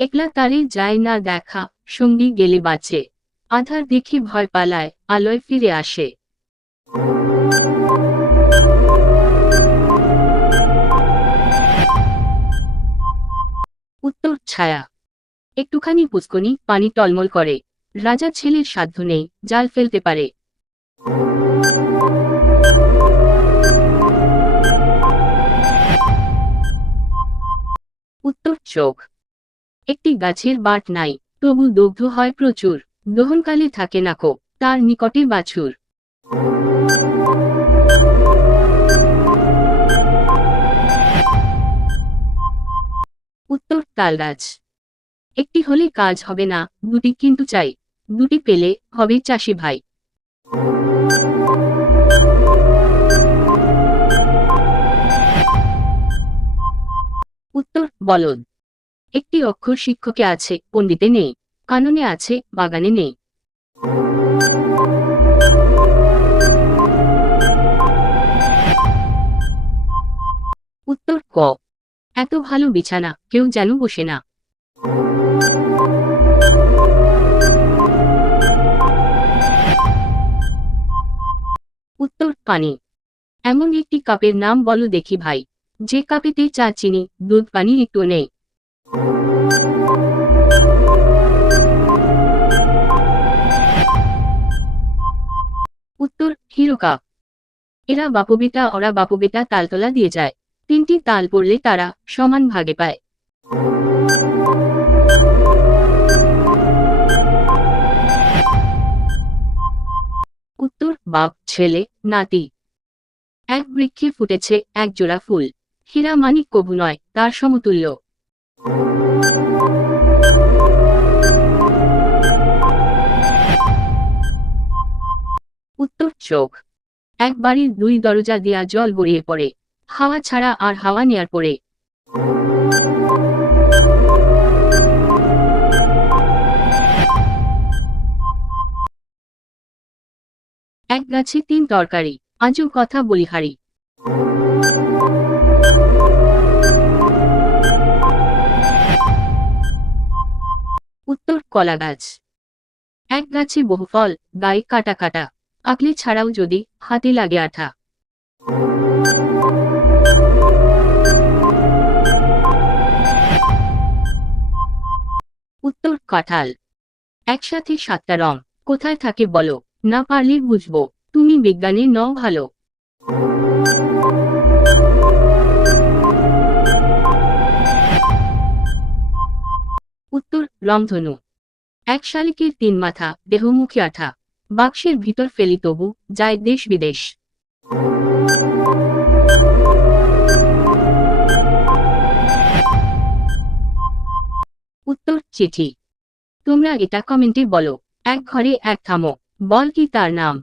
একলা তারে যায় না দেখা, সঙ্গী গেলে বাঁচে। আধার দেখি ভয় পালায়, আলোয় ফিরে আসে। উত্তর ছায়া। একটুখানি পুচকনি, পানি টলমল করে। রাজা ছেলের সাধ্য নেই, জাল ফেলতে পারে। উত্তর চোখ। একটি গাছের বাট নাই, তবু দগ্ধ হয় প্রচুর। দহনকালে থাকে না কো, তার নিকটে বাছুর। উত্তর তালগাছ। একটি হলে কাজ হবে না, দুটি কিন্তু চাই। দুটি পেলে হবে চাষি ভাই। উত্তর বলদ। একটি অক্ষর শিক্ষকে আছে, পণ্ডিতে নেই। কাননে আছে, বাগানে নেই। উত্তর ক। এত ভালো বিছানা, কেউ যেন বসে না। উত্তর পানি। এমন একটি কাপের নাম বলো দেখি ভাই, যে কাপেতে চা, চিনি, দুধ, পানি একটু নেই। উত্তর হিরো কাপ। এরা বাপবেটা, ওরা বাপবেটা তালতলা দিয়ে যায়। তিনটি তাল পড়লে তারা সমান ভাগে পায়। উত্তর বাপ, ছেলে, নাতি। এক বৃক্ষে ফুটেছে এক জোড়া ফুল। হীরা মানিক কবু নয়, তার সমতুল্য। উত্তর চোখ। এক বাড়ির দুই দরজা দিয়া জল গড়িয়ে পড়ে। হাওয়া ছাড়া আর হাওয়া নেয়ার পড়ে। এক গাছে তিন তরকারি, আজও কথা বলিহারি। উত্তর কলা গাছ। এক গাছে বহু ফল, গায়ে কাটা কাটা। আকলে ছাড়াও যদি হাতে লাগে আঠা। উত্তর কাঁঠাল। একসাথে সাতটা রং, কোথায় থাকে বলো, না পারলে বুঝবো, তুমি বিজ্ঞানে নও ভালো। উত্তর রংধনু। এক শালিকের তিন মাথা, দেহমুখী আঠা। বাক্সের ভিতর ফেলি তবু যায় দেশ বিদেশ। উত্তর চিঠি। তোমরা এটা কমেন্টে বলো। এক ঘরে এক থামো, বল কি তার নাম।